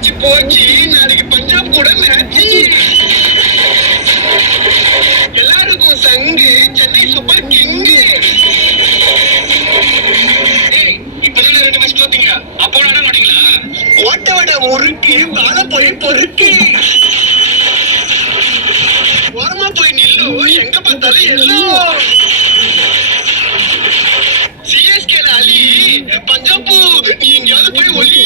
Match போச்சு. நாளைக்கு பஞ்சாப் கூட மேட்ச். எல்லாருக்கும் சங்கு, சென்னை சூப்பர் கிங்கு. இப்பதான் 2 மேட்ச் தோத்தீங்க. அப்போ என்ன மாட்டீங்களா? ஓட்டவட முறுக்கு பால போய் பொறுக்கு. ஓரமா போய் நில்லு, எங்க பார்த்தாலும் எல்லோ. சிஎஸ்கேல அலி, பஞ்சாப் நீ எங்கேயாவது போய் ஒலி.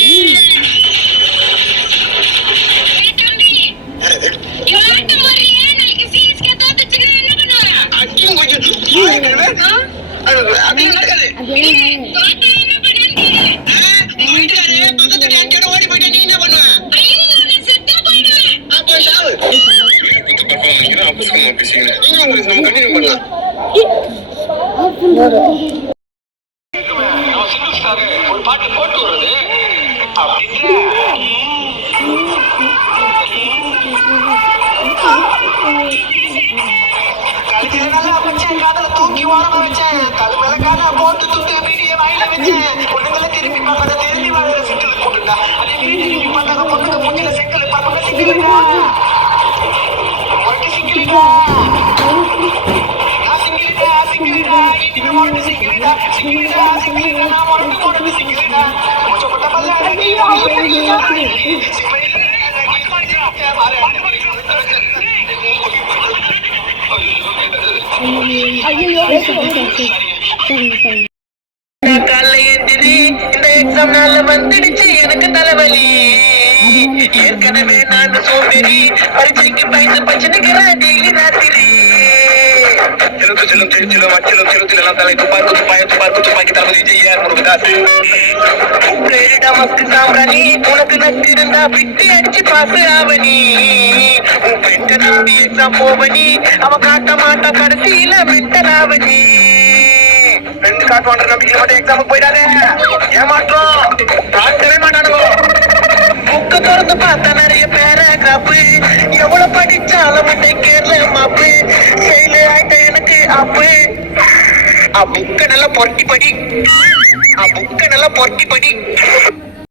அது நடக்காது. ஓடி போயிட்டு நீ என்ன பண்ணுவ? அப்போ சாவு. ஒரு பாட்டு போட்டு வருது காதல தூக்கி ஓரமா வச்சேன். கல் மேல காதல போட்டு துட்டு மீடிய வாயில வச்சேன். பொண்ணுங்களை திரும்பி பார்ப்பத திரும்பி வாழ சிக்கல் போட்டுட்டா. அதே மீறி திரும்பி பார்த்தாங்க பொண்ணுங்க மூஞ்சில செங்கல் பார்ப்பத சிக்கலுக்கா. உனக்கு சிக்கலுக்கா. நான் சிக்கலுக்கா சிக்கலுக்கா. இனிமே உனக்கு சிக்கலுக்கா சிக்கலுக்கா சிக்கலுக்கா. நான் உனக்கு சிக்கலுக்கா. முச்சப்பட்ட பல்ல அடங்கி வந்துடுச்சு எனக்கு தலைவலி. ஏற்கனவே நான் சோம்பேறி. பரீட்சைக்கு பயந்து பச்சனைக்கிறேன் டிகிரி ராத்திரி. செல்லும் அச்சலும் செலுத்தில் எல்லாம் தலை துப்பாக்கு துப்பாக்கி தளபதி ஜெய்யார் முருகதாசு. நமக்கு சாம்பிராணி உனக்கு நக்கு இருந்தா விட்டு அடிச்சு பாசு ஆவணி. உன் பெண்ட நம்பி எக்ஸாம் போவனி. அவ காட்ட மாட்டா கடைசியில மென்டல் ஆவணி. 2 காட்டுவான்ற நம்பிக்கையில மட்டும் எக்ஸாமுக்கு போயிடாத. ஏமாற்றம் காட்டவே மாட்டானுங்க. புக்க திறந்து பார்த்தா நிறைய பேராகிராஃபு. எவ்வளவு படிச்சாலும் மட்டை கேரள மாப்பு. செயலு ஆயிட்ட எனக்கு அப்பு. புக்க நல்லா பொறுக்கி படி.